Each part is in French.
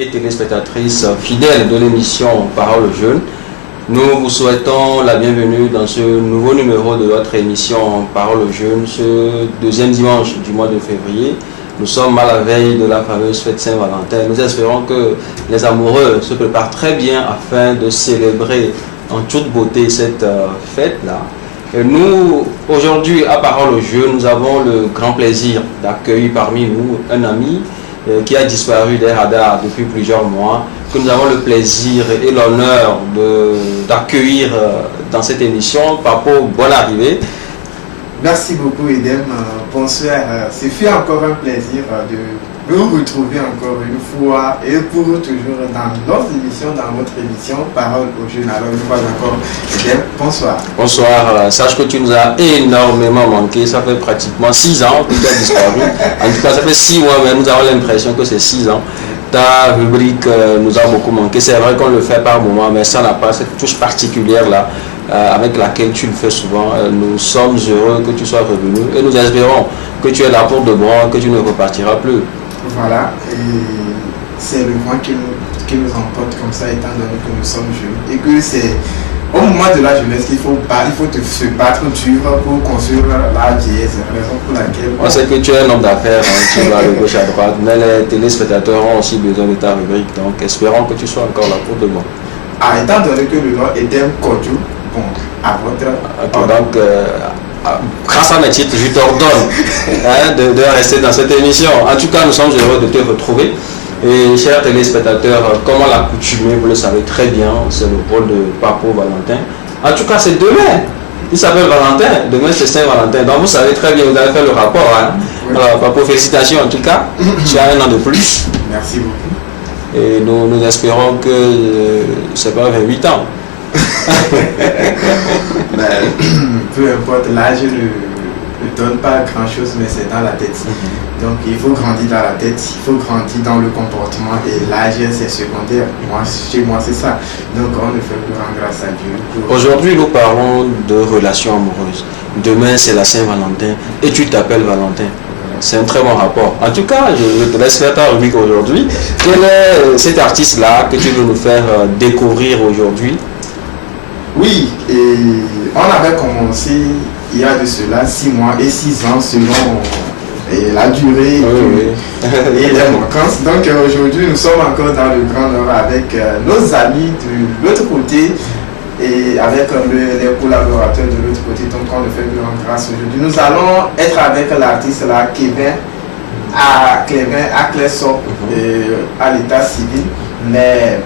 et téléspectatrices fidèles de l'émission Parole aux Jeunes. Nous vous souhaitons la bienvenue dans ce nouveau numéro de votre émission Parole aux Jeunes, ce deuxième dimanche du mois de février. Nous sommes à la veille de la fameuse fête Saint-Valentin. Nous espérons que les amoureux se préparent très bien afin de célébrer en toute beauté cette fête-là. Et nous, aujourd'hui, à Parole aux Jeunes, nous avons le grand plaisir d'accueillir parmi nous un ami qui a disparu des radars depuis plusieurs mois, que nous avons le plaisir et l'honneur d'accueillir dans cette émission. Papo, bonne arrivée. Merci beaucoup Edem, bonsoir. Ce fut encore un plaisir de vous retrouver encore une fois et pour toujours dans notre émission, dans votre émission Parole aux Jeunes. Alors une fois encore, Edem, bonsoir. Bonsoir, sache que tu nous as énormément manqué, ça fait pratiquement 6 ans que tu as disparu. En tout cas, ça fait 6 mois, mais nous avons l'impression que c'est 6 ans. Ta rubrique nous a beaucoup manqué. C'est vrai qu'on le fait par moment, mais ça n'a pas cette touche particulière-là avec laquelle tu le fais souvent. Nous sommes heureux que tu sois revenu et nous espérons que tu es là pour de bon, que tu ne repartiras plus. Voilà, et c'est le vent qui nous emporte comme ça, étant donné que nous sommes jeunes et que c'est au moment de la jeunesse qu'il faut se battre dur pour construire la vieillesse. C'est la raison pour laquelle... On sait que tu es un homme d'affaires, hein, tu vas de gauche à droite, mais les téléspectateurs ont aussi besoin de ta rubrique, donc espérons que tu sois encore là pour de bon. Ah, étant donné que le nom est Edem Kodjo, bon, à votre... Okay, donc, grâce à mes titres, je t'ordonne de rester dans cette émission. En tout cas, nous sommes heureux de te retrouver. Et chers téléspectateurs, comme à l'accoutumée, vous le savez très bien, c'est le rôle de Papo Valentin. En tout cas, c'est demain. Il s'appelle Valentin. Demain, c'est Saint-Valentin. Donc, vous savez très bien, vous avez fait le rapport. Hein. Oui. Alors, Papo, félicitations en tout cas. Tu as un an de plus. Merci beaucoup. Et nous espérons que c'est pas 28 ans. Peu importe, l'âge ne donne pas grand chose, mais c'est dans la tête. Donc il faut grandir dans la tête, il faut grandir dans le comportement et l'âge c'est secondaire. Chez moi c'est ça. Donc on ne fait que rendre grâce à Dieu. Aujourd'hui nous parlons de relations amoureuses. Demain c'est la Saint-Valentin et tu t'appelles Valentin. C'est un très bon rapport. En tout cas, je te laisse faire ta rubrique aujourd'hui. Quel est cet artiste-là que tu veux nous faire découvrir aujourd'hui? Oui, et on avait commencé il y a de cela 6 mois et 6 ans selon la durée et les vacances. Donc aujourd'hui nous sommes encore dans le Grand Nord avec nos amis de l'autre côté et avec les collaborateurs de l'autre côté. Donc on le fait de grande grâce aujourd'hui. Nous allons être avec l'artiste là, Kevin à Clesson à l'état civil, mais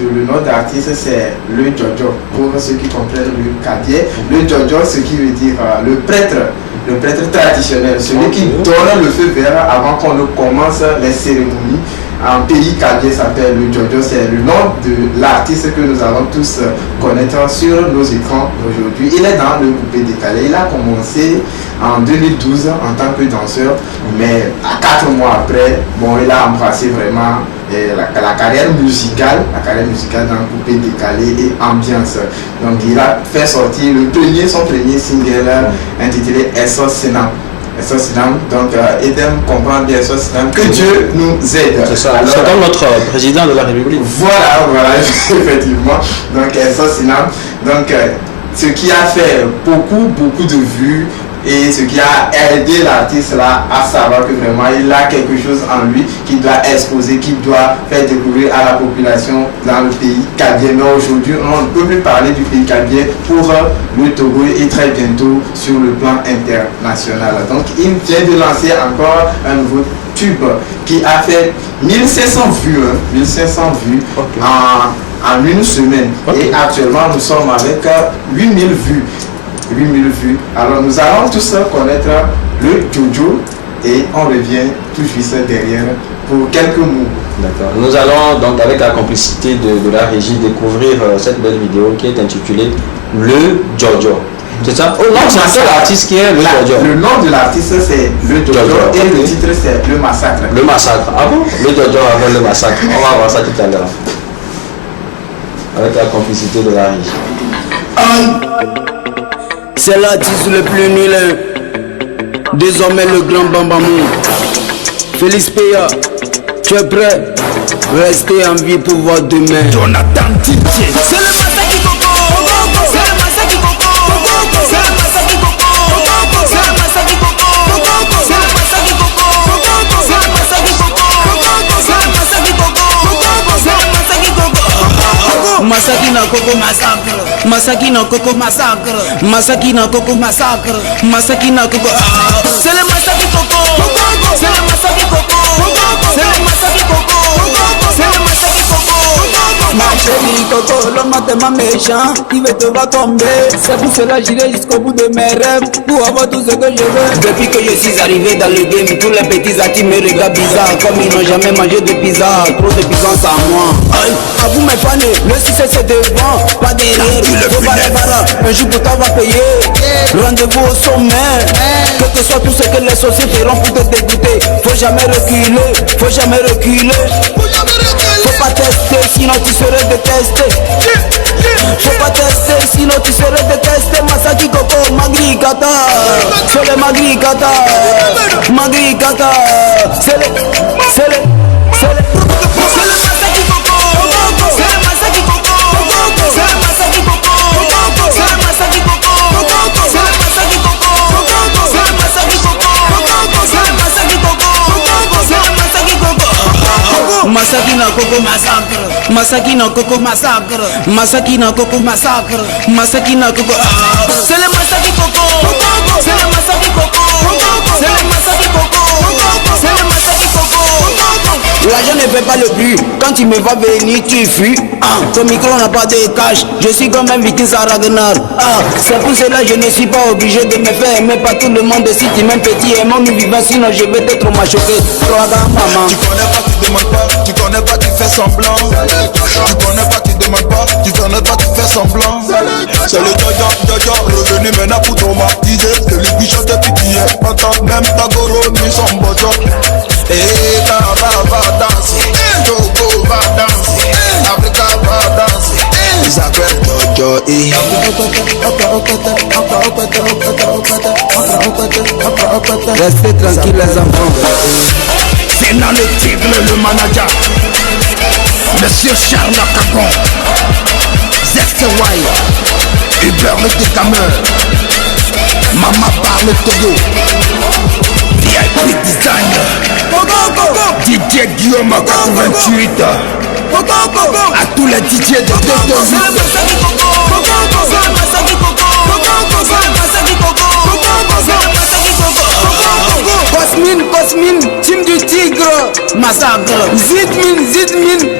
le nom d'artiste c'est le Jojo pour ceux qui comprennent le Kadié. Le Jojo, ce qui veut dire le prêtre traditionnel, celui qui donne le feu vert avant qu'on ne commence les cérémonies. En pays Kadié s'appelle le Jojo, c'est le nom de l'artiste que nous allons tous connaître sur nos écrans aujourd'hui. Il est dans le Coupé Décalé. Il a commencé en 2012 en tant que danseur, mais 4 mois après, bon, il a embrassé vraiment la carrière musicale dans le Coupé Décalé et ambiance. Donc il a fait sortir son premier single intitulé SOS Sénam. Donc Edem comprend bien SOS Sénam, que Dieu nous aide. C'est ça, c'est comme notre président de la République. Voilà, effectivement. Donc SOS Sénam. Donc ce qui a fait beaucoup de vues et ce qui a aidé l'artiste là à savoir que vraiment il a quelque chose en lui qu'il doit exposer, qu'il doit faire découvrir à la population dans le pays cadien. Mais aujourd'hui on ne peut plus parler du pays cadien pour le Togo et très bientôt sur le plan international. Donc il vient de lancer encore un nouveau tube qui a fait 1500 vues, okay, en une semaine. Okay. Et actuellement nous sommes avec 8000 vues. Alors nous allons tous connaître le Jojo et on revient tout juste derrière pour quelques mots. D'accord. Nous allons donc avec la complicité de la régie découvrir cette belle vidéo qui est intitulée Le Jojo. C'est ça? Oh non, c'est l'artiste qui est le Jojo. Le nom de l'artiste c'est le Jojo et okay, le titre c'est Le Massacre. Le Massacre. Ah bon? Le Jojo avec le Massacre. On va voir ça tout à l'heure. Avec la complicité de la régie. C'est l'artiste le plus nul, désormais le grand Bambamou. Félix Péa, tu es prêt? Restez en vie pour voir demain. Jonathan Titier. C'est le Masaki Coco. C'est le Masaki Coco. C'est le Masaki Coco. C'est le Masaki Coco. C'est le Masaki Coco. C'est le Masaki Coco. C'est le Masaki Coco. C'est le Masaki Coco. Masaki na Coco massacre. Masaki na Coco massacre. Masaki na Coco massacre. Masaki na Coco. C'est le Masaki Coco. C'est le Masaki Coco. C'est le Masaki Coco. C'est le Masaki Coco. Ma chérie Coco, l'homme a tellement méchant, il veut te voir tomber. C'est pour cela j'irai jusqu'au bout de mes rêves, pour avoir tout ce que je veux. Depuis que je suis arrivé dans le game, tous les petits actifs me regardent bizarre. Comme ils n'ont jamais mangé de pizza, trop de puissance à moi. Aïe, à vous mes fans, le succès c'est devant, pas derrière. Faut pas les barres, un jour pour t'avoir payé. Rendez-vous au sommet, quel que soit tout ce que les sociétés feront pour te dégoûter. Faut jamais reculer, faut jamais reculer. Faut pas tester, sinon tu serais détesté. Faut pas tester, sinon tu serais détesté. Masaki Coco, Magri Kata. C'est le Magri Kata. Magri Kata. C'est le Masaki Coco. C'est le Masaki Coco. C'est le Masaki Coco. C'est le Masaki Coco. C'est le Masaki Coco. C'est le Masaki Coco. C'est le Masaki Coco. C'est le Masaki Coco. Masaki na Coco massacre. Masaki na Coco massacre. Masaki na Coco massacre. Masaki na Coco. C'est le Masaki Coco. C'est le Masaki Coco. C'est le Masaki Coco. C'est le Masaki Coco. L'argent ne fait pas le bruit. Quand tu me vois venir, tu fuis. Ton micro n'a pas de cash. Je suis comme un viking à Ragnar. C'est pour cela je ne suis pas obligé de me faire aimer par tout le monde. Si tu m'aimes petit, aimons nous vivant, sinon je vais te traumachoquer. Maman. Tu connais pas, tu demandes pas. Tu connais pas, tu fais semblant. Tu connais pas, tu demandes pas. Tu connais pas, tu fais semblant. C'est le Jojo, revenu maintenant pour traumatiser. Que les bichons te pitié. Entends même ta goro, nous sommes bojo. Et ta va danser. Jogo va danser. Africa va danser. Ils appellent Jojo et restez tranquille les enfants. c'est dans le tigre le manager. Monsieur Charles Cagon. ZXY. Hubert le décameur. Maman parle Togo. VIP designer. DJ Guillaume 88. À tous les DJ de Cosmine, team du tigre, massacre. Zidmine,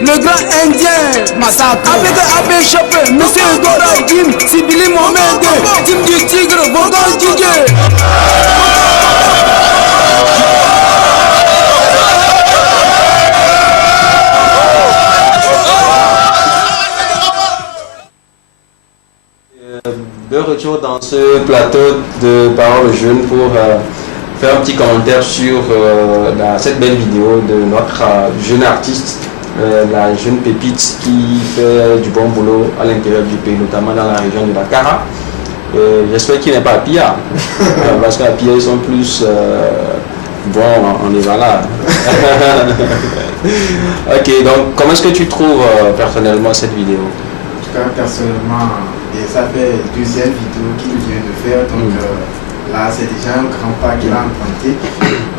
le grand indien, massacre. Avec AB Chopin, Monsieur Gora Jim, Sibili Mohamed, team du tigre, Vaudan DJ. De retour dans ce plateau de Parole Jeune pour faire un petit commentaire sur cette belle vidéo de notre jeune artiste, la jeune pépite qui fait du bon boulot à l'intérieur du pays, notamment dans la région de la Kara. J'espère qu'il n'est pas à Pia, parce qu'à Pia ils sont plus bons en Evala. Ok, donc comment est-ce que tu trouves personnellement cette vidéo? Personnellement, et ça fait deuxième vidéo qu'il vient de faire, donc là c'est déjà un grand pas qu'il a emprunté.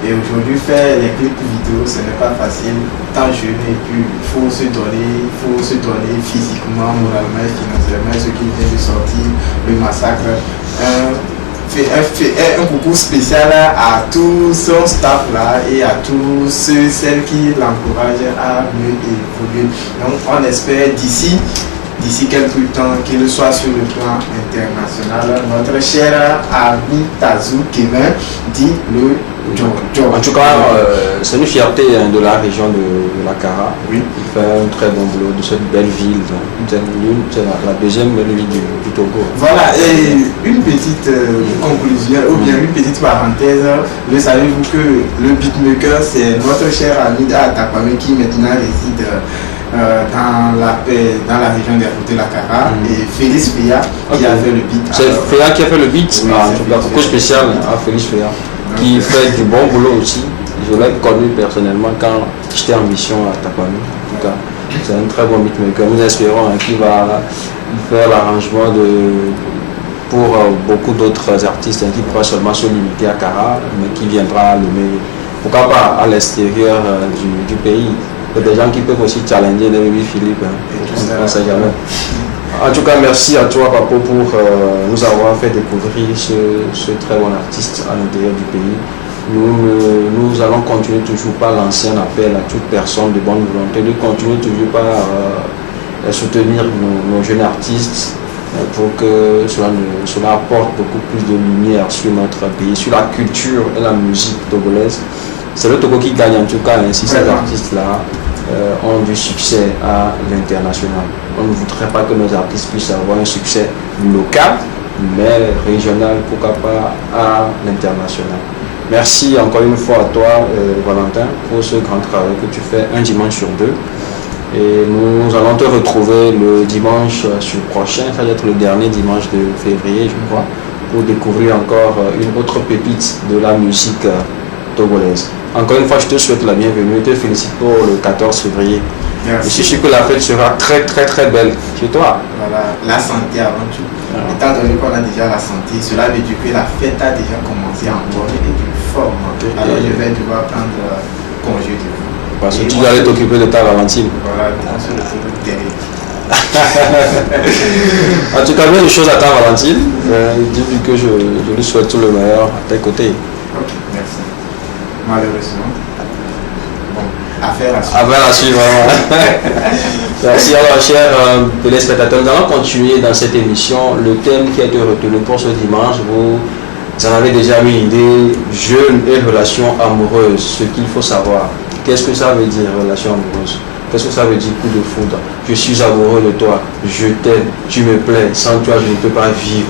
Et aujourd'hui faire les clips vidéo ce n'est pas facile, tant jeune, et puis il faut se donner physiquement, moralement et financièrement. Ce qui vient de sortir, le massacre, un coucou spécial à tout son staff là et à tous celles qui l'encouragent à mieux évoluer. Donc on espère d'ici quelques temps qu'il soit sur le plan international. Notre cher ami Tazou Kevin dit le Jojo. En tout cas, c'est une fierté de la région de la Kara. Oui. Il fait un très bon boulot de cette belle ville. C'est la deuxième belle ville du Togo. Voilà, et une petite conclusion, ou bien une petite parenthèse. Le savez-vous que le beatmaker, c'est notre cher ami Atapame qui maintenant réside dans la région de la Kara, et Félix Féa qui a fait le beat. C'est Féa qui a fait le beat, oui, en tout cas, beaucoup spécial à Félix Féa, qui fait du bon boulot aussi. Je l'ai connu personnellement quand j'étais en mission à Tapami. cas. C'est un très bon beatmaker. Nous espérons qu'il va faire l'arrangement pour beaucoup d'autres artistes qui ne pourra seulement se limiter à Kara, mais qui viendra allumer, pourquoi pas à l'extérieur du pays. Il y a des gens qui peuvent aussi challenger les Baby Philippe. On ne sait jamais. En tout cas, merci à toi, Papo, pour nous avoir fait découvrir ce très bon artiste à l'intérieur du pays. Nous allons continuer toujours par lancer un appel à toute personne de bonne volonté, de continuer toujours par soutenir nos jeunes artistes pour que cela apporte beaucoup plus de lumière sur notre pays, sur la culture et la musique togolaise. C'est le Togo qui gagne en tout cas, si ces artistes-là ont du succès à l'international. On ne voudrait pas que nos artistes puissent avoir un succès local, mais régional, pourquoi pas à l'international. Merci encore une fois à toi, Valentin, pour ce grand travail que tu fais un dimanche sur deux. Et nous allons te retrouver le dimanche prochain, ça va être le dernier dimanche de février, je crois, pour découvrir encore une autre pépite de la musique togolaise. Encore une fois, je te souhaite la bienvenue et te félicite pour le 14 février. Merci. Je suis sûr que la fête sera très très très belle chez toi. Voilà, la santé avant tout. Étant donné qu'on a déjà la santé, cela veut dire que la fête a déjà commencé en bonne et due forme. Alors je vais devoir prendre congé de vous. Parce que tu dois aller t'occuper de ta Valentine. Voilà, on se retrouve derrière. En tout cas, bien des choses à ta Valentine. Dis-lui que je lui souhaite tout le meilleur à tes côtés. Ok, merci. Malheureusement. Bon, affaire à suivre. Affaire à suivre. Merci. Alors, chers téléspectateurs, nous allons continuer dans cette émission. Le thème qui a été retenu pour ce dimanche, vous en avez déjà une idée, jeunes et relations amoureuses, ce qu'il faut savoir. Qu'est-ce que ça veut dire, relation amoureuse? Qu'est-ce que ça veut dire, coup de foudre? Je suis amoureux de toi, je t'aime, tu me plais, sans toi je ne peux pas vivre.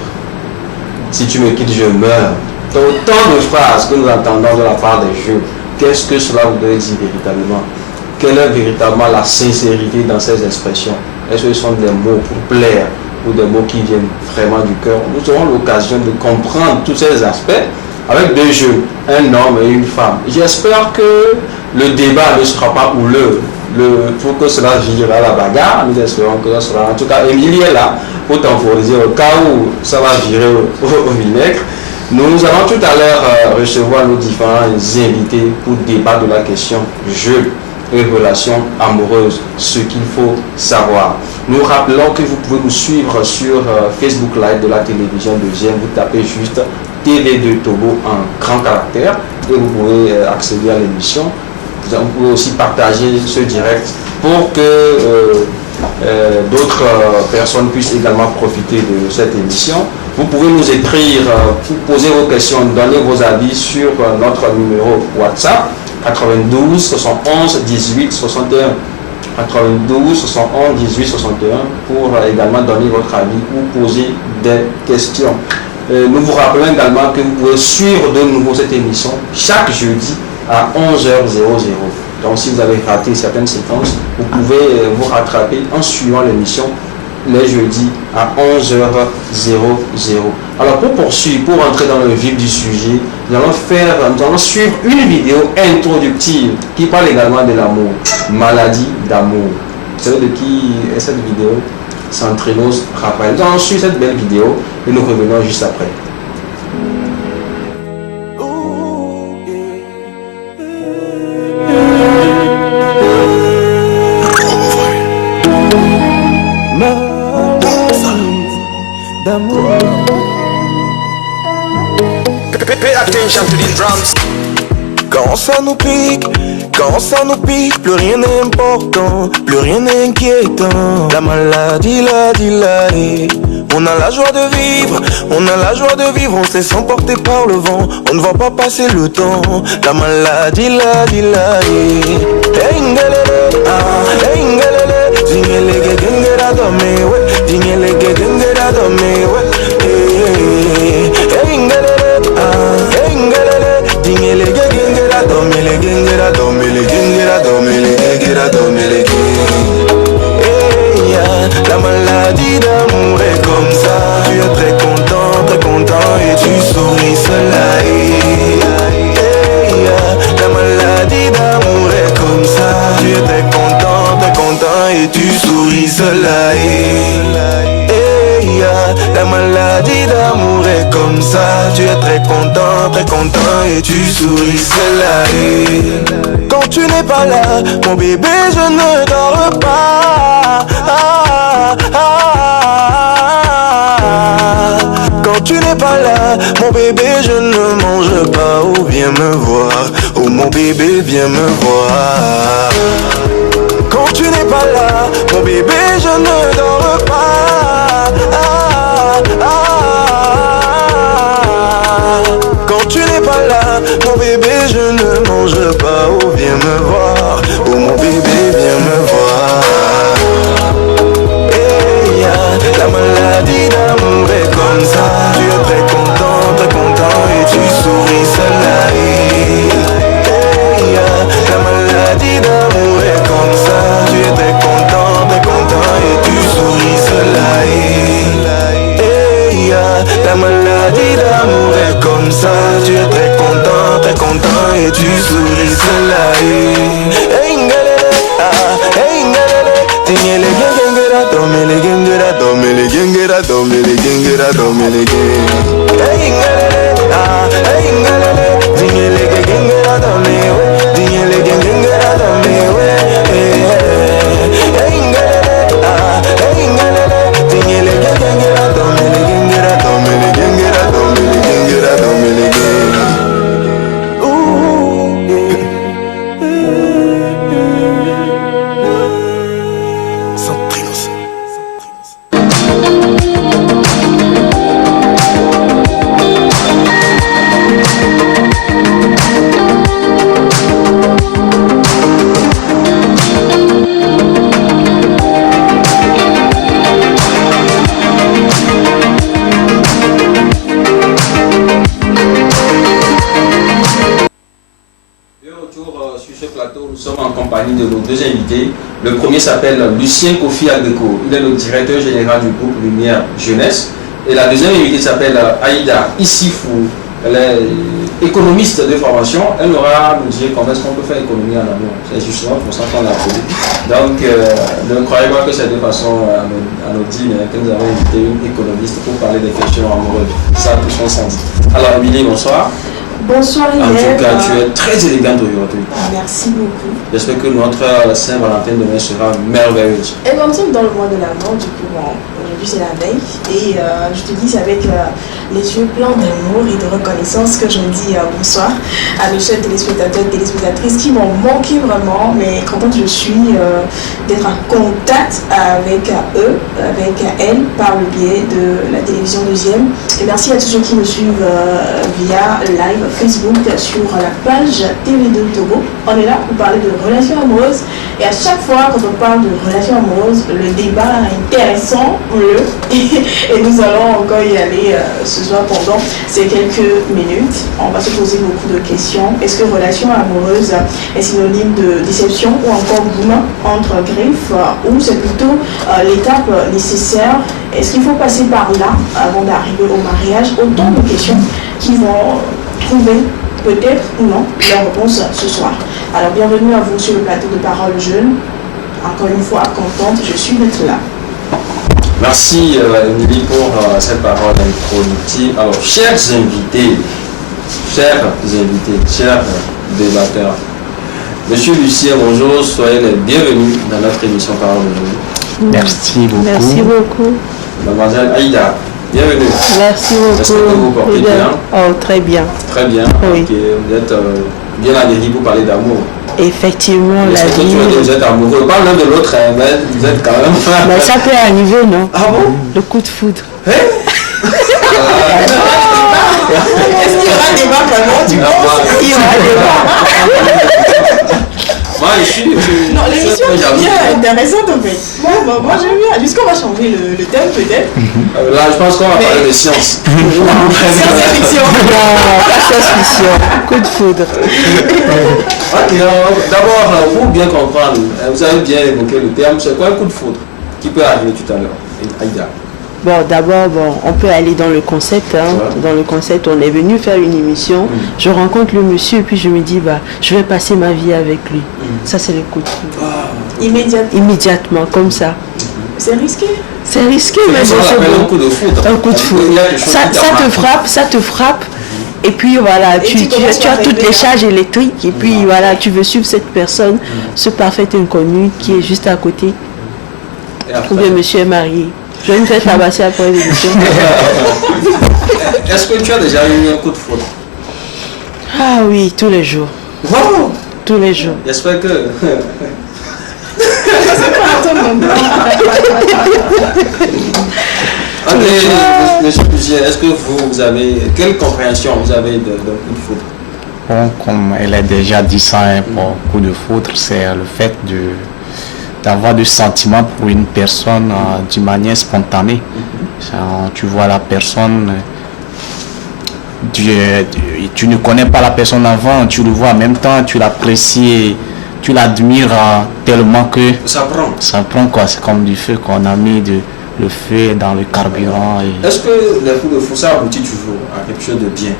Si tu me quittes, je meurs. Autant de phrases que nous entendons de la part des jeunes. Qu'est-ce que cela voudrait dire véritablement? Quelle est véritablement la sincérité dans ces expressions? Est-ce que ce sont des mots pour plaire ou des mots qui viennent vraiment du cœur? Nous aurons l'occasion de comprendre tous ces aspects avec deux jeunes, un homme et une femme. J'espère que le débat ne sera pas houleux. Pour que cela vire à la bagarre, nous espérons que ça sera. En tout cas, Émilie est là pour temporiser au cas où ça va virer au vinaigre. Nous allons tout à l'heure recevoir nos différents invités pour débattre de la question jeu et relations amoureuses, ce qu'il faut savoir. Nous rappelons que vous pouvez nous suivre sur Facebook Live de la télévision deuxième. Vous tapez juste TV2 Togo en grand caractère et vous pouvez accéder à l'émission. Vous pouvez aussi partager ce direct pour que d'autres personnes puissent également profiter de cette émission. Vous pouvez nous écrire, poser vos questions, donner vos avis sur notre numéro WhatsApp 92 71 18 61. 92 71 18 61 pour également donner votre avis ou poser des questions. Nous vous rappelons également que vous pouvez suivre de nouveau cette émission chaque jeudi à 11h00. Donc si vous avez raté certaines séquences, vous pouvez vous rattraper en suivant l'émission les jeudis à 11h00. Alors pour poursuivre, pour entrer dans le vif du sujet, nous allons suivre une vidéo introductive qui parle également de l'amour, maladie d'amour. Vous savez de qui est cette vidéo? Santrinos Raphaël. Nous allons suivre cette belle vidéo et nous revenons juste après. Pay attention to these drums. Quand ça nous pique, plus rien n'est important, plus rien n'est inquiétant. La maladie, on a la joie de vivre, on se sent porté par le vent, on ne voit pas passer le temps. La maladie, hey ngelele, hey ngelele, dingelege gengera dome, ouais, dingelege gengera dome, ouais. Hey ngelele, hey ngelele, dingelege gengera dome, le gengera dome, le gengera dome, le gengera dome, le la maladie d'amour est comme ça. Tu es très content et tu souris cela. La maladie d'amour est comme ça. Tu es très content ça, tu es très content et tu souris, c'est la vie. Quand tu n'es pas là, mon bébé, je ne dors pas. Quand tu n'es pas là, mon bébé, je ne mange pas. Ou viens me voir, oh mon bébé, viens me voir. Quand tu n'es pas là, mon bébé, je ne dors pas. Quand tu n'es pas là, mon bébé, je ne mange pas. Oh viens me voir, oh mon bébé, viens me voir. Hey, yeah, la maladie d'amour est comme ça. Tu es très content et tu souris, c'est la vie. Hey, yeah, la maladie d'amour est comme ça. Tu es très content et tu souris, c'est la vie. Hey, yeah, la maladie d'amour est comme ça. Tu es très content et tu souris, c'est la vie. Hey, ngalele, hey, ngalele. Tingele gengera, domele gengera, domele gengera, domele gengera, domele gengera. Hey, ngalele, hey, ngalele. Tingele gengera, domele, tingele gengera, domele. Hey, ngalele, hey, ngalele. Tingele gengera, domele gengera, domele gengera, domele gengera, domele gengera. Nous sommes en compagnie de nos deux invités. Le premier s'appelle Lucien Kofi Agdeko. Il est le directeur général du groupe Lumière Jeunesse. Et la deuxième invitée s'appelle Aïda Issifou. Elle est économiste de formation. Elle aura nous dire comment est-ce qu'on peut faire économie en amour. C'est justement pour ça qu'on l'a appelé. Donc, ne croyez pas que c'est de façon anodine que nous avons invité une économiste pour parler des questions amoureuses. Ça a tout son sens. Alors, Émilie, bonsoir. Bonsoir Yves. En tout cas, tu es très élégante aujourd'hui. Merci beaucoup. J'espère que notre Saint-Valentin demain sera merveilleuse. Et nous sommes dans le mois de l'amour, du coup, aujourd'hui c'est la veille. Et je te dis, c'est avec les yeux pleins d'amour et de reconnaissance que je me dis bonsoir à mes chers téléspectateurs et téléspectatrices qui m'ont manqué vraiment. Mais contente je suis d'être en contact avec eux, avec elles, par le biais de la télévision deuxième. Et merci à tous ceux qui me suivent via live Facebook sur la page TV2 Togo. On est là pour parler de relations amoureuses et à chaque fois quand on parle de relations amoureuses, le débat est intéressant et nous allons encore y aller ce soir pendant ces quelques minutes. On va se poser beaucoup de questions. Est-ce que relation amoureuse est synonyme de déception ou encore boom entre griffes ou c'est plutôt l'étape nécessaire? Est-ce qu'il faut passer par là avant d'arriver au mariage? Autant de questions qui vont trouver peut-être ou non leur réponse ce soir. Alors bienvenue à vous sur le plateau de Parole Jeune. Encore une fois, contente, je suis d'être là. Merci Émilie pour cette parole introductive. Alors, chers invités, chers débatteurs, Monsieur Lucien, bonjour, soyez les bienvenus dans notre émission Parole Jeune. Merci beaucoup. Merci beaucoup. Mademoiselle Aïda, bienvenue. Merci beaucoup. J'espère que vous portez bien. Oh, très bien. Très bien. Oui. Okay. Vous êtes bien aguerri pour parler d'amour. Effectivement, la que vie. Vous êtes amoureux, pas l'un de l'autre, hein, mais vous êtes quand même. Mais ça peut arriver, non? Ah bon? Le coup de foudre. Hein? Est-ce qu'il y aura des débat vraiment? Tu penses? Il y aura débat. Moi, je suis. Non, l'émission est bien intéressante en fait. Moi j'aime bien. Jusqu'on va changer le thème peut-être. Là, je pense qu'on va parler de science. Science et fiction. Non, pas science-fiction. Coup de foudre. Ok, d'abord, pour bien comprendre, vous avez bien évoqué le terme. C'est quoi un coup de foudre qui peut arriver tout à l'heure? Aïda. Bon, d'abord, on peut aller dans le concept. Hein. Ouais. Dans le concept, on est venu faire une émission. Je rencontre le monsieur et puis je me dis, je vais passer ma vie avec lui. Ça, c'est le coup de foudre. Immédiatement. Immédiatement, comme ça. C'est risqué. C'est risqué, mais Ça, on c'est appelle un bon. coup de foudre. Un coup de foudre. Il y a quelque chose Ça qui ça te frappe. Et puis voilà, Et tu commences as par toutes rêver, les charges électriques. Et puis voilà, tu veux suivre cette personne, ce parfait inconnu qui est juste à côté. Et après, Ou bien monsieur est marié. Je vais me faire tabasser après l'émission. est-ce que tu as déjà eu un coup de foudre? Ah oui, tous les jours. Wow! Tous les jours. J'espère que... Ok, monsieur Pugier, est-ce que vous avez... Quelle compréhension vous avez d'un coup de foudre? Bon, comme elle a déjà dit ça, pour coup de foudre, c'est le fait d'avoir du sentiment pour une personne d'une manière spontanée. Ça, tu vois la personne, tu ne connais pas la personne avant, tu le vois en même temps, tu l'apprécies, tu l'admires tellement que Ça prend. quoi. C'est comme du feu qu'on a mis le feu dans le carburant. Est-ce que les coups de foudre, ça aboutit toujours à quelque chose de bien,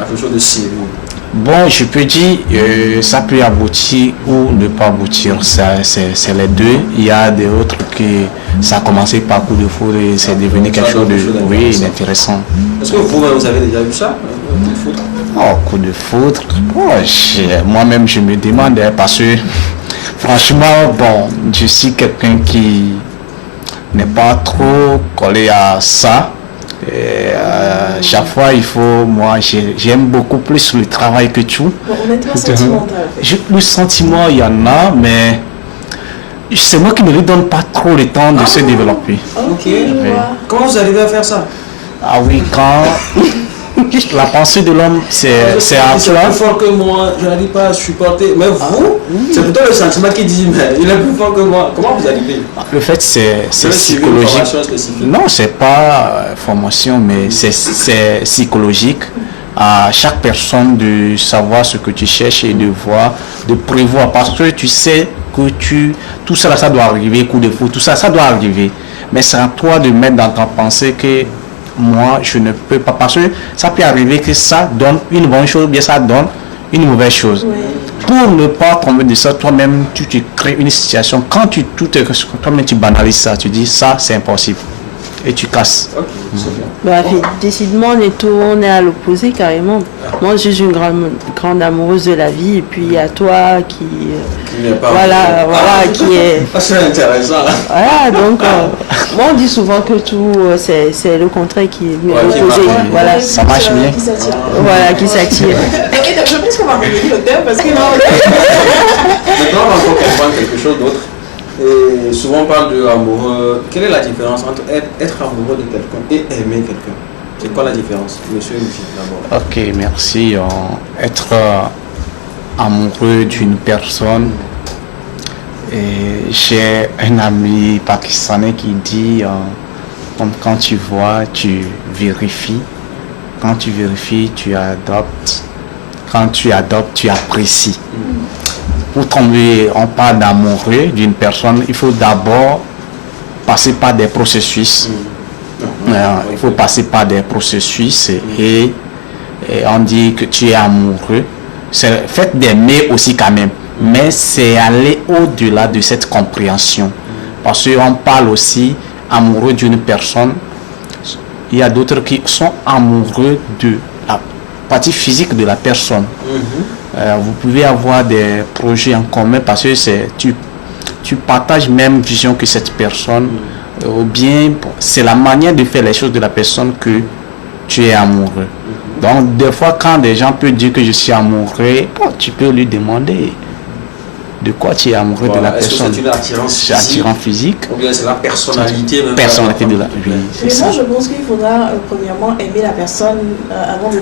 à quelque chose de sérieux? Bon, je peux dire, ça peut aboutir ou ne pas aboutir, c'est les deux. Il y a des autres qui, ça a commencé par coup de foudre et c'est devenu quelque chose d'intéressant. Est-ce que vous-même, vous avez déjà vu ça, un coup de foudre? Oh, coup de foudre, bon, moi-même je me demande, parce que franchement, bon, je suis quelqu'un qui n'est pas trop collé à ça. Et chaque fois, j'aime beaucoup plus le travail que tout. Bon, honnêtement, sentimental. Le sentiment, il y en a, mais c'est moi qui ne lui donne pas trop le temps de se développer. Ok, je vois. Comment vous arrivez à faire ça? Ah oui, quand la pensée de l'homme, c'est à C'est cela. plus fort que moi, je n'arrive pas à supporter. Mais vous, c'est plutôt le sentiment qui dit, mais il est plus fort que moi. Comment vous arrivez? Le fait, c'est Vous avez suivi une psychologique. formation spécifique? Non, c'est pas formation, mais c'est psychologique. À chaque personne de savoir ce que tu cherches et de voir, de prévoir. Parce que tu sais que tout ça, ça doit arriver, coup de foudre, tout ça, ça doit arriver. Mais c'est à toi de mettre dans ta pensée que moi, je ne peux pas. Parce que ça peut arriver que ça donne une bonne chose, ou bien ça donne une mauvaise chose. Ouais. Pour ne pas tomber de ça, toi-même, tu te crées une situation. Quand toi-même, tu banalises ça, tu dis ça, c'est impossible. Et tu casses. Ok, c'est bien. Bah, décidément, on est à l'opposé carrément. Moi, je suis une grande amoureuse de la vie. Et puis, il y a toi qui. Il n'est pas Voilà, qui est. Ah, c'est intéressant. Voilà, donc, moi, on dit souvent que tout, c'est le contraire qui est Ouais, qui l'opposé. marche. Voilà, Ça marche bien. Qui s'attire. voilà, qui s'attire. Et donc, je pense qu'on va revenir au thème parce que Maintenant, on va encore comprendre quelque chose d'autre. Et souvent, on parle de amoureux. Quelle est la différence entre être amoureux de quelqu'un et aimer quelqu'un? C'est quoi la différence, monsieur Lucie, d'abord? Ok, merci. Être amoureux d'une personne. Et j'ai un ami pakistanais qui dit, comme quand tu vois, tu vérifies. Quand tu vérifies, tu adoptes. Quand tu adoptes, tu apprécies. Pour tomber, on parle d'amoureux d'une personne, il faut d'abord passer par des processus. Il faut passer par des processus et on dit que tu es amoureux. C'est le fait d'aimer aussi quand même, mais c'est aller au-delà de cette compréhension. Parce qu'on parle aussi amoureux d'une personne. Il y a d'autres qui sont amoureux de la partie physique de la personne. Vous pouvez avoir des projets en commun parce que tu partages même vision que cette personne, ou bien c'est la manière de faire les choses de la personne que tu es amoureux. Donc des fois quand des gens peuvent dire que je suis amoureux, bon, tu peux lui demander de quoi tu es amoureux de la Est-ce que personne. c'est une attirance C'est attirant physique. ou bien c'est la personnalité même Personnalité de la vie. Mais C'est moi, ça. je pense qu'il faudra premièrement aimer la personne avant de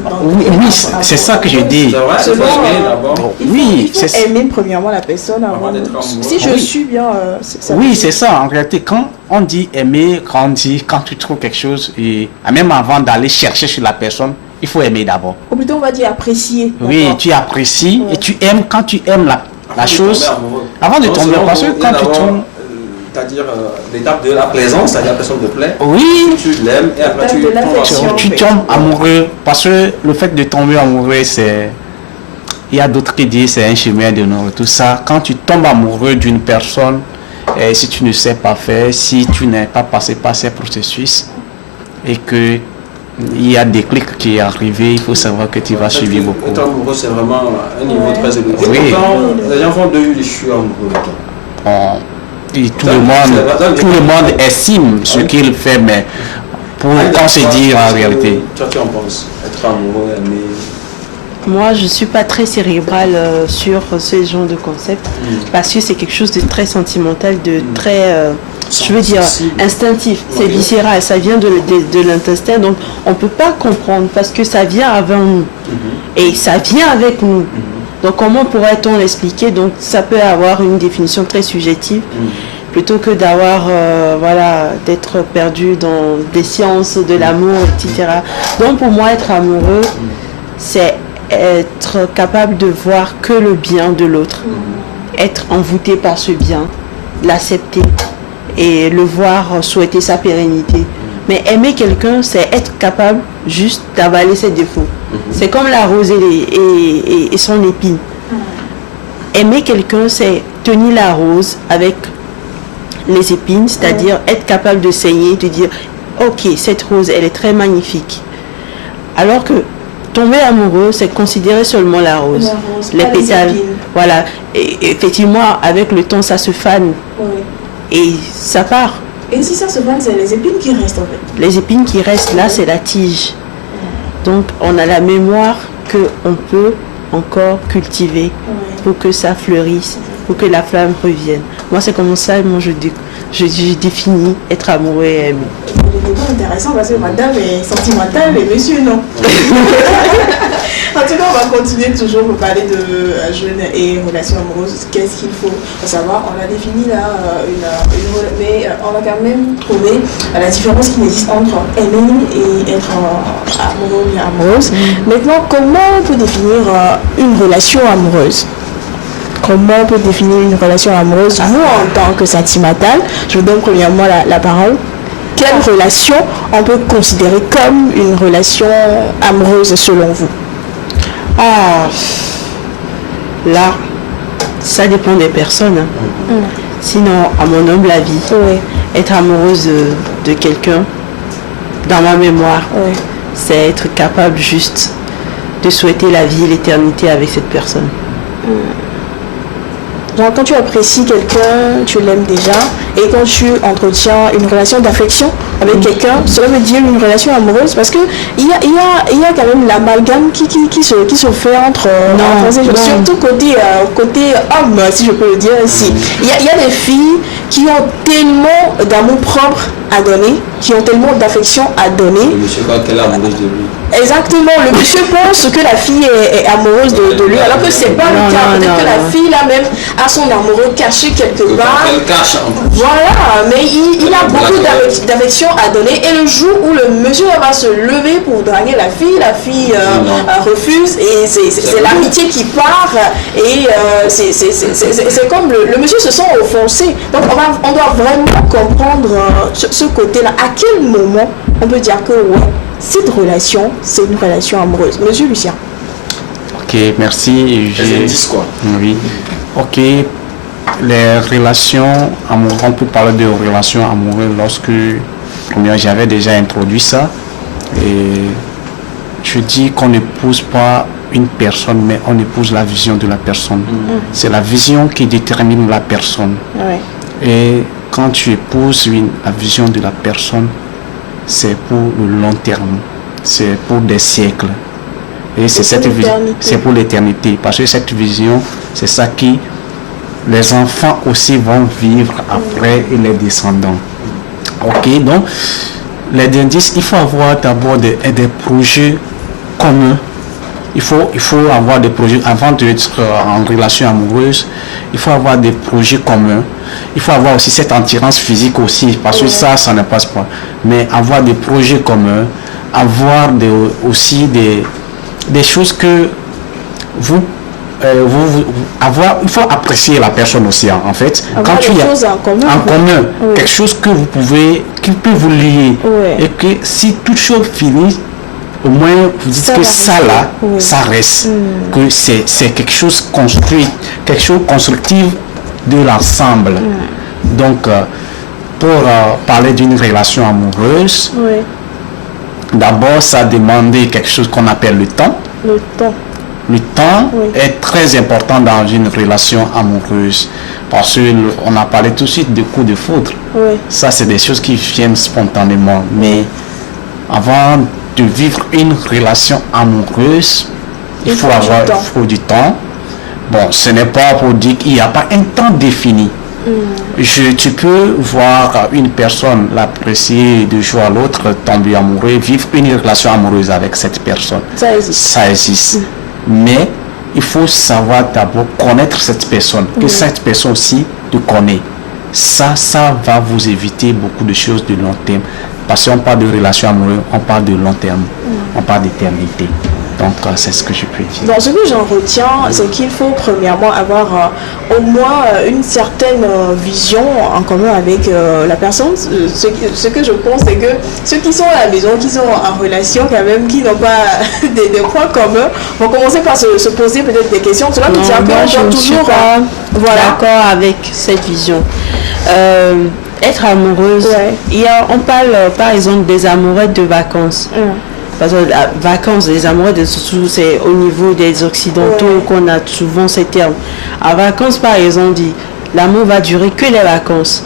Oui, c'est ça que je dis. C'est vrai, il faut Selon, aimer d'abord. Oui, il faut c'est aimer premièrement la personne avant Avant de... d'être amoureux. Si je Oui. suis bien, ça Oui, c'est ça. En réalité, quand on dit aimer, quand tu trouves quelque chose, et même avant d'aller chercher sur la personne, il faut aimer d'abord. Ou plutôt, on va dire apprécier. Oui, d'abord. tu apprécies Ouais. et tu aimes quand tu aimes la Avant de chose. tomber amoureux. Avant de Donc, tomber, selon parce vous, que il y a quand tu d'abord, tombes. c'est-à-dire l'étape de la plaisance, c'est-à-dire la personne te plaît, Oui, tu l'aimes et après L'étape tu de tombes l'affection. amoureux. tu tombes amoureux. Parce que le fait de tomber amoureux, c'est. Il y a d'autres qui disent c'est un chemin de non tout ça. Quand tu tombes amoureux d'une personne, Et si tu ne sais pas faire, si tu n'es pas passé par ces processus et que il y a des clics qui est arrivé, il faut savoir que tu vas suivre beaucoup. Être amoureux, c'est vraiment un niveau très élevé. Oui. Pourtant, les gens font 2 jours, je suis amoureux. Bon, et tout le monde estime ce qu'il fait, mais pour qu'on se dire en réalité. Toi, tu en penses? Être amoureux, aimer. Moi, je ne suis pas très cérébrale sur ce genre de concept parce que c'est quelque chose de très sentimental, de très, je veux dire, instinctif. C'est viscéral, ça vient de l'intestin, donc on ne peut pas comprendre parce que ça vient avant nous et ça vient avec nous. Donc comment pourrait-on l'expliquer? Donc ça peut avoir une définition très subjective plutôt que d'avoir, voilà, d'être perdu dans des sciences de l'amour, etc. Donc pour moi, être amoureux, c'est être capable de voir que le bien de l'autre, être envoûté par ce bien, l'accepter et le voir souhaiter sa pérennité. Mais aimer quelqu'un, c'est être capable juste d'avaler ses défauts. C'est comme la rose et son épine. Aimer quelqu'un, c'est tenir la rose avec les épines, c'est-à-dire être capable de saigner, de dire ok, cette rose, elle est très magnifique. Alors que tomber amoureux, c'est considérer seulement la rose, les pétales. Voilà. Et effectivement, avec le temps, ça se fane. Et ça part. Et si ça se fane, c'est les épines qui restent en fait. Les épines qui restent là, c'est la tige. Donc, on a la mémoire qu'on peut encore cultiver pour que ça fleurisse, pour que la flamme revienne. Moi, c'est comme ça, moi, je définis être amoureux et aimer. C'est intéressant parce que madame est sentimentale et monsieur non. En tout cas, on va continuer toujours pour parler de jeunes et relations amoureuses. Qu'est-ce qu'il faut savoir? On a défini là mais on va quand même trouver la différence qui existe entre aimer et être amoureux ou bien amoureuse. Maintenant, comment on peut définir une relation amoureuse? Comment on peut définir une relation amoureuse? Vous, en tant que sentimental, je vous donne premièrement la parole. Quelle relation on peut considérer comme une relation amoureuse selon vous? Ah, là, ça dépend des personnes. Sinon, à mon humble avis, être amoureuse de quelqu'un, dans ma mémoire, c'est être capable juste de souhaiter la vie et l'éternité avec cette personne. Genre, quand tu apprécies quelqu'un, tu l'aimes déjà, et quand tu entretiens une relation d'affection avec quelqu'un, cela veut dire une relation amoureuse, parce que il y a quand même l'amalgame qui se fait entre surtout côté homme, si je peux le dire ainsi. Il y a des filles qui ont tellement d'amour propre à donner, qui ont tellement d'affection à donner. Le monsieur croit qu'elle est amoureuse de lui. Exactement, le monsieur pense que la fille est amoureuse de lui, alors que c'est pas le cas. Peut-être que la fille là même a son amoureux caché quelque part. Elle cache en plus. Voilà, mais il a beaucoup d'affection à donner, et le jour où le monsieur va se lever pour draguer la fille refuse, et c'est l'amitié qui part, et c'est comme le monsieur se sent offensé. Donc on doit vraiment comprendre ce côté-là. À quel moment on peut dire que cette relation, c'est une relation amoureuse? Monsieur Lucien. Ok, merci. Quoi. Oui. Ok. Les relations amoureuses, on peut parler de relations amoureuses lorsque j'avais déjà introduit ça. Et je dis qu'on n'épouse pas une personne, mais on épouse la vision de la personne. C'est la vision qui détermine la personne. Et quand tu épouses la vision de la personne, c'est pour le long terme, c'est pour des siècles. Et c'est cette vision, c'est pour l'éternité. Parce que cette vision, c'est ça qui les enfants aussi vont vivre après, et les descendants. Ok, donc les indices, il faut avoir d'abord des projets communs. Il faut avoir des projets avant d'être en relation amoureuse. Il faut avoir des projets communs. Il faut avoir aussi cette attirance physique aussi, parce que ça ne passe pas. Mais avoir des projets communs, avoir aussi des choses que il faut apprécier la personne aussi en fait. Avoir quand tu des choses en commun, quelque chose que qui peut vous lier, et que si toute chose finit, au moins vous dites que ça là, ça reste, que c'est quelque chose construit, quelque chose constructif de l'ensemble. Donc, pour parler d'une relation amoureuse, Oui, d'abord, ça demande quelque chose qu'on appelle le temps. le temps. Le temps Oui. est très important dans une relation amoureuse parce qu'on a parlé tout de suite de coups de foudre. Oui, Ça, c'est des choses qui viennent spontanément. Mais avant de vivre une relation amoureuse, il faut du temps. Bon, ce n'est pas pour dire qu'il n'y a pas un temps défini. Tu peux voir une personne, l'apprécier de jour à l'autre, tomber amoureux, vivre une relation amoureuse avec cette personne. ça existe. Ça existe. Mais il faut savoir d'abord connaître cette personne, que cette personne aussi te connaît. Ça va vous éviter beaucoup de choses de long terme. Parce qu'on parle de relation amoureuse, on parle de long terme, on parle d'éternité. Donc, c'est ce que je peux dire. Bon, ce que j'en retiens, c'est qu'il faut premièrement avoir au moins une certaine vision en commun avec la personne. Ce que je pense, c'est que ceux qui sont à la maison, qui sont en relation quand même, qui n'ont pas des points communs, vont commencer par se poser peut-être des questions. Cela veut dire moi, je qu'on ne doit suis toujours... pas voilà. d'accord avec cette vision. Être amoureuse, Ouais. on parle par exemple des amoureuses de vacances. Parce que la vacances, les amoureux, c'est au niveau des occidentaux qu'on a souvent ces termes. En vacances, par exemple, on dit l'amour va durer que les vacances.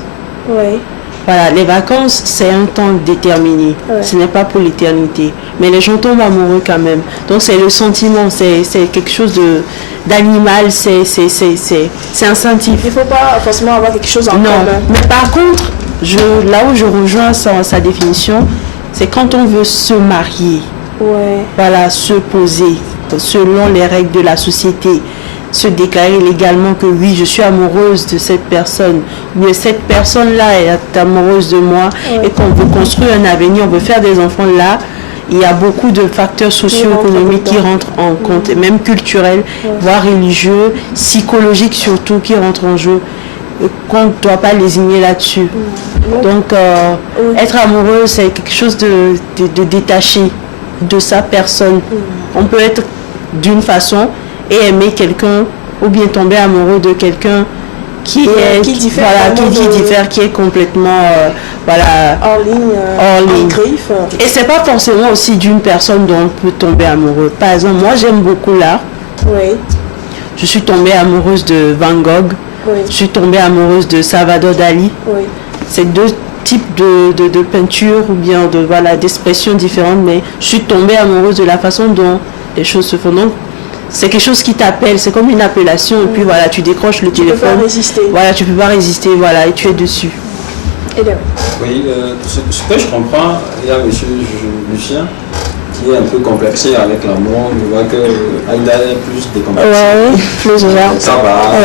Oui. Voilà, les vacances, c'est un temps déterminé. Ce n'est pas pour l'éternité. Mais les gens tombent amoureux quand même. Donc, c'est le sentiment, c'est quelque chose d'animal, c'est instinctif. Il ne faut pas forcément avoir quelque chose en Non, commun. mais par contre, là où je rejoins sa définition, c'est quand on veut se marier, Ouais. voilà, se poser selon les règles de la société, se déclarer légalement que oui, je suis amoureuse de cette personne, ou bien cette personne-là est amoureuse de moi, et qu'on veut construire un avenir, on veut faire des enfants là. Il y a beaucoup de facteurs socio-économiques qui rentrent en compte, et même culturels, voire religieux, psychologiques surtout, qui rentrent en jeu, qu'on ne doit pas lésigner là-dessus. Donc, être amoureux, c'est quelque chose de détaché de sa personne. On peut être d'une façon et aimer quelqu'un, ou bien tomber amoureux de quelqu'un qui diffère, qui est complètement En ligne, en griffe. Et c'est pas forcément aussi d'une personne dont on peut tomber amoureux. Par exemple, moi j'aime beaucoup l'art. Oui. Je suis tombée amoureuse de Van Gogh. Oui. Je suis tombée amoureuse de Salvador Dali. Oui. C'est deux types de peinture ou bien d'expressions différentes, mais je suis tombée amoureuse de la façon dont les choses se font. Donc, c'est quelque chose qui t'appelle, c'est comme une appellation, et puis voilà, tu décroches le téléphone. Tu peux pas résister. Voilà, tu peux pas résister, voilà, et tu es dessus. Et bien. Oui, ce que je comprends, il y a M. Lucien qui est un peu complexé avec l'amour. Je vois que Aïda est plus décomplexée. Ouais, plus ouvert. Ça va.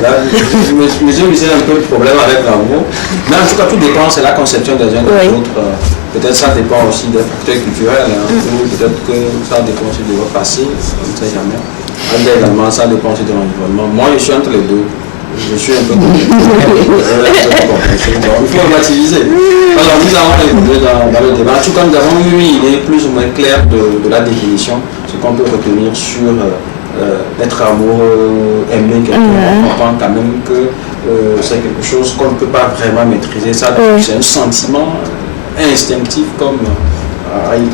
Là, M. Lucien a un peu de problème avec l'amour. Mais en tout cas, tout dépend, c'est la conception des uns des autres. Peut-être ça dépend aussi des facteurs culturels. Ou peut-être que ça dépend aussi de votre passé. On ne sait jamais. Aïda également, ça dépend aussi de l'environnement. Moi, je suis entre les deux. Je suis un peu complexé. Donc, il faut relativiser. Alors, nous avons évolué dans le débat. En tout cas, nous avons eu une idée plus ou moins claire de la définition, ce qu'on peut retenir sur être amoureux, aimer quelqu'un. On comprend quand même que c'est quelque chose qu'on ne peut pas vraiment maîtriser. Ça, c'est un sentiment instinctif, comme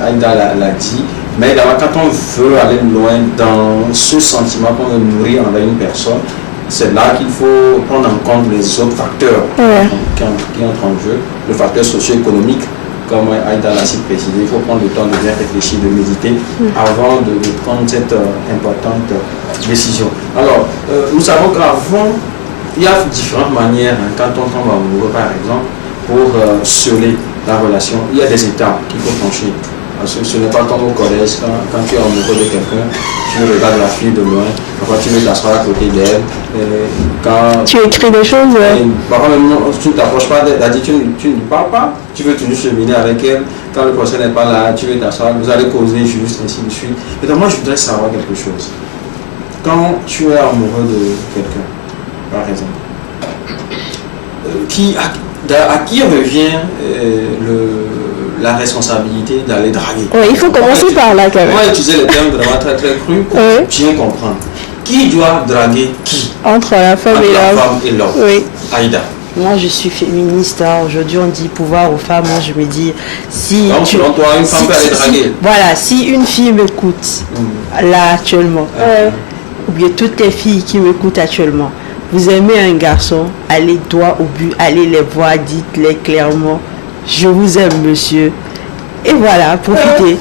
Aïda l'a dit. Mais également, quand on veut aller loin dans ce sentiment qu'on veut nourrir envers une personne, c'est là qu'il faut prendre en compte les autres facteurs qui entrent en jeu, le facteur socio-économique, comme Aïda l'a si précisé. Il faut prendre le temps de bien réfléchir, de méditer avant de prendre cette importante décision. Alors, nous savons qu'avant, il y a différentes manières, quand on tombe amoureux par exemple, pour sceller la relation. Il y a des étapes qu'il faut franchir. Parce que ce n'est pas comme au collège, quand tu es amoureux de quelqu'un, tu regardes la fille de loin, parfois tu veux t'asseoir à côté d'elle. Tu écris des choses. Parfois même, tu ne t'approches pas d'elle, tu ne parles pas, tu veux toujours cheminer avec elle. Quand le professeur n'est pas là, tu veux t'asseoir, vous allez causer juste, ainsi de suite. Et donc moi je voudrais savoir quelque chose. Quand tu es amoureux de quelqu'un, par exemple, à qui revient la responsabilité d'aller draguer? Oui, il faut commencer par là quand même. On va utiliser les termes vraiment très très crus pour bien comprendre. Qui doit draguer qui? Entre la femme et l'homme. Oui. Aïda. Moi, je suis féministe. Hein. Aujourd'hui, on dit pouvoir aux femmes. Moi, je me dis, si. Donc, selon toi, une femme peut aller draguer. Voilà, si une fille m'écoute, là, actuellement, ou bien toutes les filles qui m'écoutent actuellement, vous aimez un garçon, allez droit au but, allez les voir, dites-les clairement, je vous aime, monsieur. Et voilà, profitez.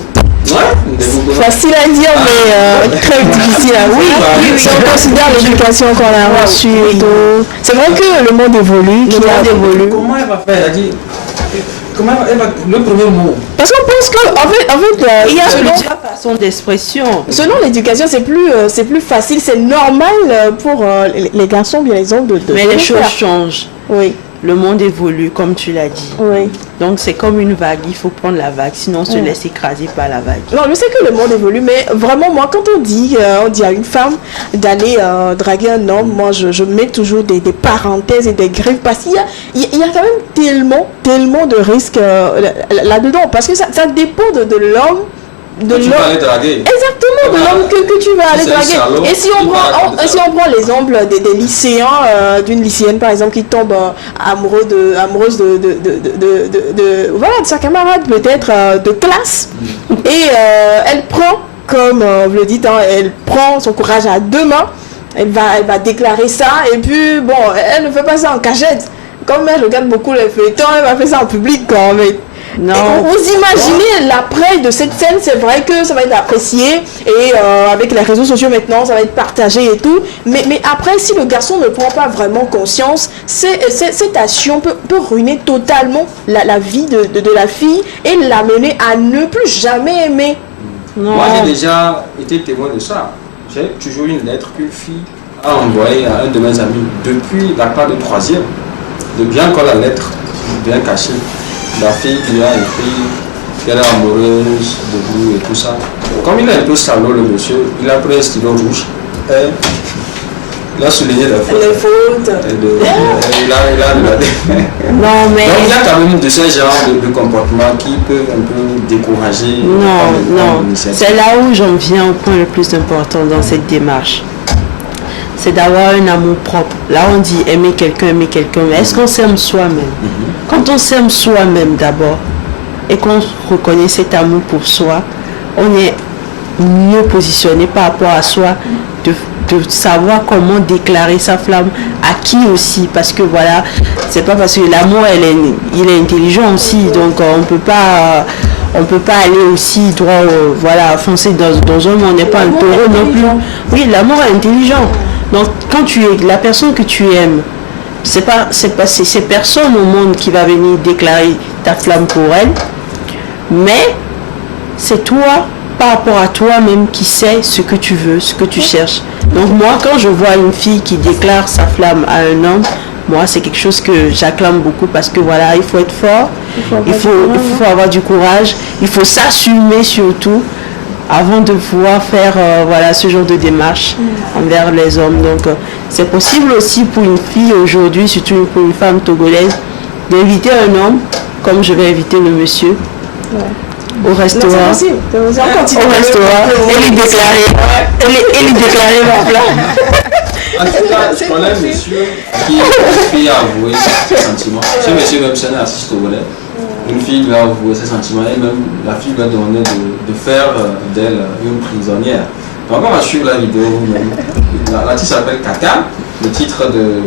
Facile à dire, mais très difficile à oui. Si on considère l'éducation qu'on a reçue et tout. C'est vrai que le monde évolue, Comment elle va faire? Elle a dit, comment elle va, le premier mot? Parce qu'on pense qu'en fait, il y a plusieurs façons d'expression. Selon l'éducation, c'est plus facile, c'est normal pour les garçons, bien les hommes de mais les choses changent. Oui. Le monde évolue, comme tu l'as dit. Oui. Donc c'est comme une vague, il faut prendre la vague, sinon on se laisse écraser par la vague. Non, je sais que le monde évolue, mais vraiment, moi, quand on dit à une femme d'aller draguer un homme, moi, je mets toujours des parenthèses et des griffes, parce qu'il y a quand même tellement de risques là-dedans, parce que ça dépend de l'homme. Tu vas aller draguer. Exactement, de l'homme que tu vas aller draguer. Et si on prend l'exemple des lycéens, d'une lycéenne par exemple qui tombe amoureuse de sa camarade peut-être de classe, et elle prend, comme vous le dites, elle prend son courage à deux mains, elle va déclarer ça, et puis bon, elle ne fait pas ça en cachette. Comme elle regarde beaucoup les feuilletons, elle va faire ça en public quand même. Non. Vous imaginez l'après de cette scène, c'est vrai que ça va être apprécié et avec les réseaux sociaux maintenant, ça va être partagé et tout. Mais après, si le garçon ne prend pas vraiment conscience, cette action peut ruiner totalement la vie de la fille et l'amener à ne plus jamais aimer. Non. Moi, j'ai déjà été témoin de ça. J'ai toujours une lettre qu'une fille a envoyée à un de mes amis depuis la classe de 3e. De bien encore la lettre, bien cachée. La fille qui lui a écrit qu'elle est amoureuse de lui et tout ça. Comme il est un peu salaud, le monsieur, il a pris un stylo rouge et il a souligné les fautes. Il a regardé. Non, mais... Donc il y a quand même de ce genre de comportement qui peut un peu décourager. Non. C'est là où j'en viens au point le plus important dans cette démarche. C'est d'avoir un amour propre. Là, on dit aimer quelqu'un. Mais est-ce qu'on s'aime soi-même? Quand on s'aime soi-même d'abord et qu'on reconnaît cet amour pour soi, on est mieux positionné par rapport à soi de savoir comment déclarer sa flamme à qui aussi. Parce que voilà, c'est pas parce que l'amour, il est intelligent aussi. Donc, on peut pas aller aussi droit, foncer dans un monde. On n'est pas un taureau non plus. Oui, l'amour est intelligent. Donc, quand tu es la personne que tu aimes, c'est personne au monde qui va venir déclarer ta flamme pour elle, mais c'est toi, par rapport à toi-même, qui sais ce que tu veux, ce que tu cherches. Donc moi, quand je vois une fille qui déclare sa flamme à un homme, moi, c'est quelque chose que j'acclame beaucoup parce que voilà, il faut être fort, il faut avoir du courage, il faut s'assumer surtout, avant de pouvoir faire ce genre de démarche envers les hommes. Donc c'est possible aussi pour une fille aujourd'hui, surtout pour une femme togolaise, d'inviter un homme, comme je vais inviter le monsieur, au restaurant. Non, c'est possible. Au restaurant, et lui déclarer ma flamme. En tout cas, je connais un monsieur qui a avoué ses sentiments. Ce monsieur même, c'est un artiste togolais. Une fille lui a avoué ses sentiments et même la fille lui a demandé de faire d'elle une prisonnière. Donc on va suivre la vidéo vous-même. L'artiste s'appelle Kaka. Le titre de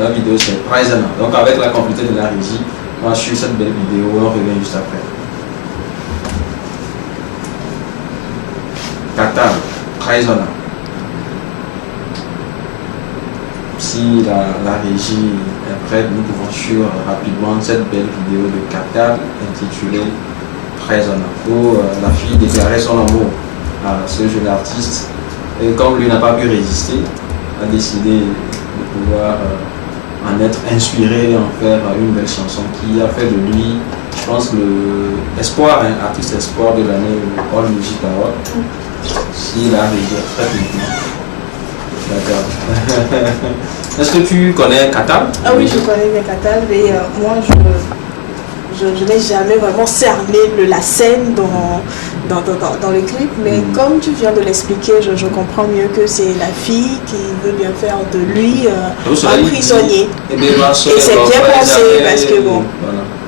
la vidéo c'est Prisoner. Donc avec la complété de la régie, on va suivre cette belle vidéo et on revient juste après. Kaka, Prisoner. Si la régie est prête, nous pouvons suivre rapidement cette belle vidéo de Kaka intitulée Prisoner, où la fille déclarait son amour à ce jeune artiste et comme lui n'a pas pu résister, a décidé de pouvoir en être inspiré et en faire une belle chanson qui a fait de lui, je pense, artiste espoir de l'année All Music Award. S'il a réussi très maintenant. D'accord. Est-ce que tu connais Katab? Ah oui, je connais bien Katab et moi je n'ai jamais vraiment cerné la scène dans le clip, mais comme tu viens de l'expliquer, je comprends mieux que c'est la fille qui veut bien faire de lui un prisonnier. Et c'est bien pensé parce que bon,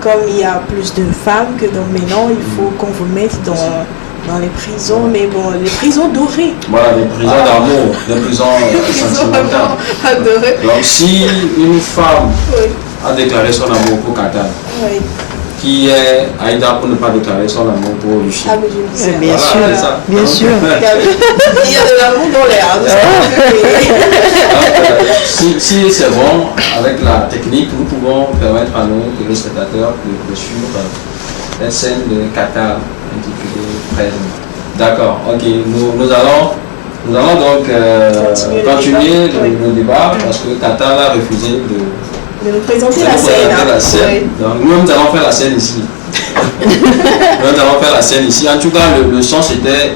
comme il y a plus de femmes que d'hommes maintenant, il faut qu'on vous mette dans les prisons, mais bon, les prisons dorées. Voilà, les prisons d'amour, les prisons sentimentales. Adorées. Donc si une femme a déclaré son amour pour Qatar, qui est Aïda pour ne pas déclarer son amour pour Lucie? Ah, mais je le sais. Bien sûr, bien sûr. Il y a de l'amour dans l'air. Si c'est bon, avec la technique, nous pouvons permettre à nos téléspectateurs de suivre cette scène de Qatar intitulée Présent. D'accord, ok. Nous allons donc continuer le débat parce que Qatar a refusé de nous présenter la scène. Donc, nous allons faire la scène ici. Nous allons faire la scène ici. En tout cas, le son c'était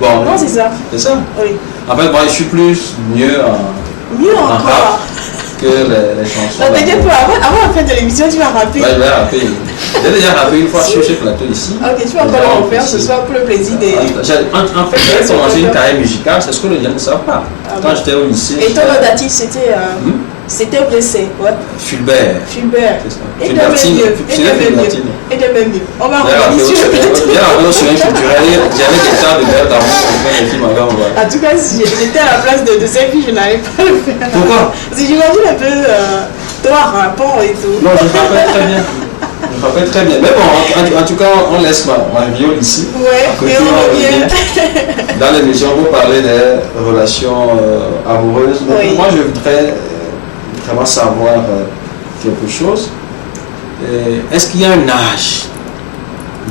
bon, non, c'est ça. C'est ça. Oui. En fait, moi, je suis mieux en encore rap que les chansons. Non, t'inquiète pas, avant la fin de l'émission, tu vas rapper. Ouais, je vais rapper. J'ai déjà rappé une fois sur ce plateau ici. Ok, tu vas encore le refaire ce soir pour le plaisir des. En fait, j'ai commencé une carrière musicale, c'est ce que les gens ne savent pas. Quand j'étais au lycée. Et ton nom d'artiste, c'était blessé, ouais. Fulbert. Et de même mieux. On va revenir sur le plateau. Bien rappelé sur un culturel, j'avais des tas de belles d'amour pour faire des films avant. En tout cas, si j'étais à la place de cette fille, je n'allais pas le faire. Pourquoi? Parce que j'imagine un peu toi rapport et tout. Non, je me rappelle très bien. Je me rappelle très bien. Mais bon, en tout cas, on laisse ma viole ici. Ouais, et on revient. Dans l'émission, vous parlez des relations amoureuses. Donc, moi, je voudrais vraiment savoir quelque chose. Est-ce qu'il y a un âge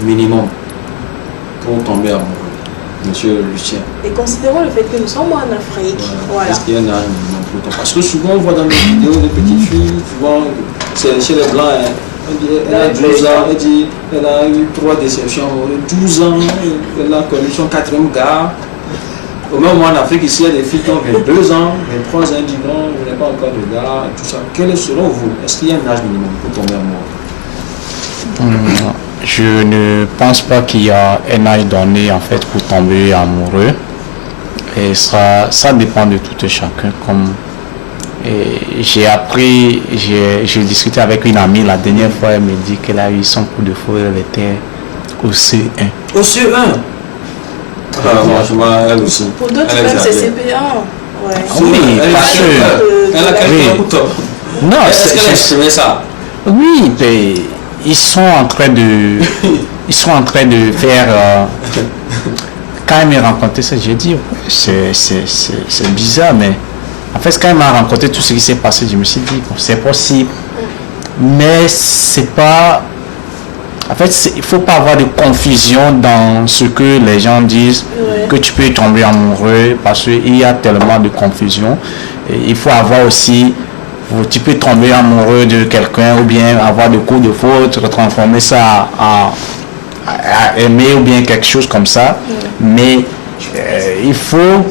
minimum pour tomber amoureux, monsieur Lucien? Et considérons le fait que nous sommes en Afrique. Voilà. Est-ce qu'il y a un âge minimum pour tomber? Parce que souvent, on voit dans les vidéos des petites filles, souvent, c'est chez les Blancs, hein, elle a 12 ans, elle dit elle a eu 3 déceptions, 12 ans, elle a connu son 4e gars. Au même moment en Afrique, ici, il y a des filles qui ont 22 ans, 23 ans, disent non, je n'ai pas encore de gars, tout ça. Quel est selon vous? Est-ce qu'il y a un âge minimum pour tomber amoureux? Je ne pense pas qu'il y a un âge donné en fait pour tomber amoureux. Et ça dépend de tout et chacun. J'ai appris, j'ai discuté avec une amie la dernière fois, elle me dit qu'elle a eu son coup de foudre, elle était au C1. Au C1? Franchement, elle aussi. Pour d'autres, même c'est CP1. Ouais. Oui, parce que. Elle a quelqu'un pour toi. Non, est-ce qu'elle a exprimé ça? Oui, mais ils sont en train de faire. Quand elle m'a rencontré ça, j'ai dit, c'est bizarre, mais en fait, quand elle m'a rencontré tout ce qui s'est passé, je me suis dit, bon, c'est possible, mais c'est pas. En fait, il ne faut pas avoir de confusion dans ce que les gens disent, que tu peux tomber amoureux, parce qu'il y a tellement de confusion. Et il faut avoir aussi, tu peux tomber amoureux de quelqu'un ou bien avoir des coups de faute, transformer ça à aimer ou bien quelque chose comme ça. Mais il faut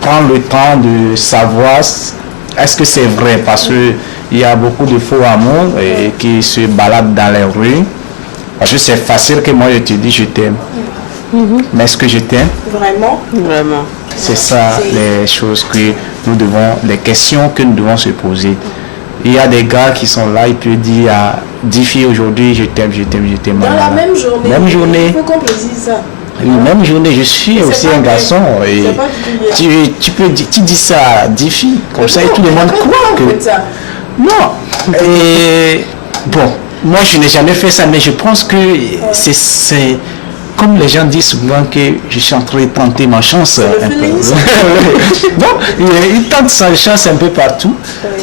prendre le temps de savoir est-ce que c'est vrai, parce qu'il y a beaucoup de faux amours qui se baladent dans les rues. Parce que c'est facile que moi je te dis je t'aime. Mais est-ce que je t'aime? Vraiment? Vraiment. C'est ça les choses que nous devons, les questions que nous devons se poser. Il y a des gars qui sont là, ils peuvent dire à 10 filles aujourd'hui je t'aime. Dans la même journée. Même journée. Il faut qu'on précise ça. Oui, même journée, je suis aussi un garçon. Et tu dis ça à 10 filles, comme ça et tout le monde croit que. Non. Et bon. Moi, je n'ai jamais fait ça, mais je pense que c'est comme les gens disent souvent que je suis en train de tenter ma chance un peu. Bon, ils tentent sa chance un peu partout.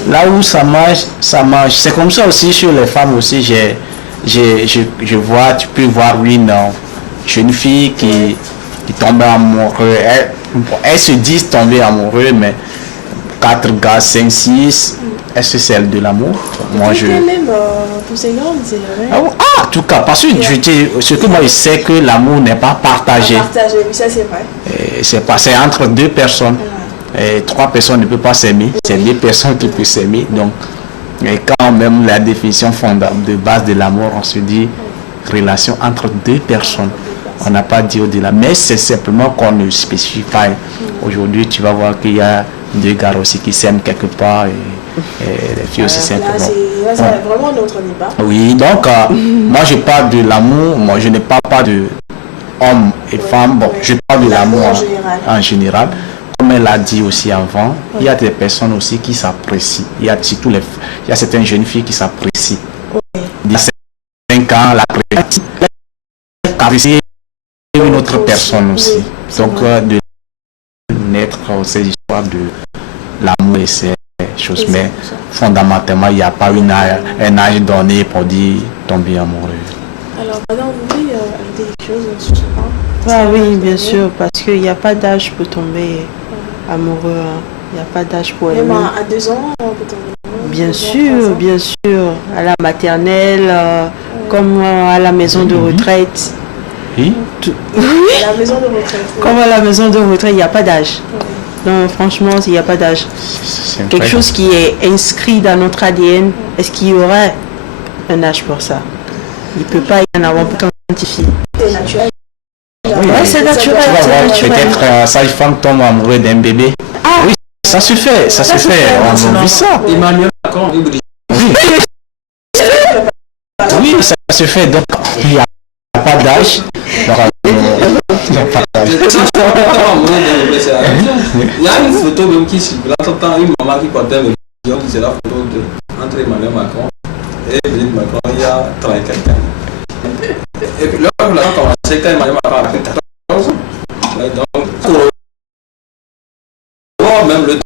Là où ça marche, ça marche. C'est comme ça aussi sur les femmes aussi. Je vois, tu peux voir une jeune fille qui tombe amoureuse. Elles se disent tomber amoureuses, mais 4 gars, 5, 6. Est-ce que c'est elle de l'amour? Moi, je. Même pour ces grandes, c'est vrai. En tout cas, parce que ce que moi je sais que l'amour n'est pas partagé. Partagé, oui, ça c'est vrai. C'est entre 2 personnes. Et 3 personnes ne peuvent pas s'aimer. C'est 2 personnes qui peuvent s'aimer. Donc, et quand même la définition fondamentale de base de l'amour, on se dit relation entre deux personnes. On n'a pas dit au-delà, mais c'est simplement qu'on ne spécifie pas. Aujourd'hui, tu vas voir qu'il y a deux gars aussi qui s'aiment quelque part et les filles aussi s'aiment. Là, c'est vraiment notre débat. Oui, donc moi je parle de l'amour, moi je ne parle pas de hommes et femmes, bon, je parle de l'amour en général. Comme elle l'a dit aussi avant, il y a des personnes aussi qui s'apprécient. Il y a surtout il y a certaines jeunes filles qui s'apprécient. Il y a 5 ans, l'apprécier une autre personne aussi. Donc de naître ces histoires de l'amour et ces choses, mais fondamentalement il n'y a pas un âge donné pour dire tomber amoureux. Alors madame, vous voulez ajouter des choses sur ce point? Ah oui, bien sûr, parce qu'il n'y a pas d'âge pour tomber amoureux. Il n'y a pas d'âge pour aimer. Même à 2 ans, on peut tomber amoureux. Bien sûr, bien sûr. À la maternelle, comme à la maison de retraite. Oui. À la maison de retraite. Comme à la maison de retraite, il n'y a pas d'âge. Non, franchement, il n'y a pas d'âge. Quelque chose qui est inscrit dans notre ADN, est-ce qu'il y aurait un âge pour ça? Il ne peut pas y en avoir pour quantifier. C'est naturel. Oui, c'est naturel. Peut-être sage-femme tombe amoureux d'un bébé. Ah oui, ça se fait, ça se fait. On vit ça. Emmanuel Macron, oui, ça se fait. Donc, il n'y a pas d'âge. Il n'y a pas d'âge. Il y a une photo même qui circule. J'entends une maman qui portait un bébé. C'est la photo entre Emmanuel Macron et Brigitte Macron il y a 30 quelqu'un. Et puis là, on a commencé quand Emmanuel Macron a fait 14 ans. Donc, même le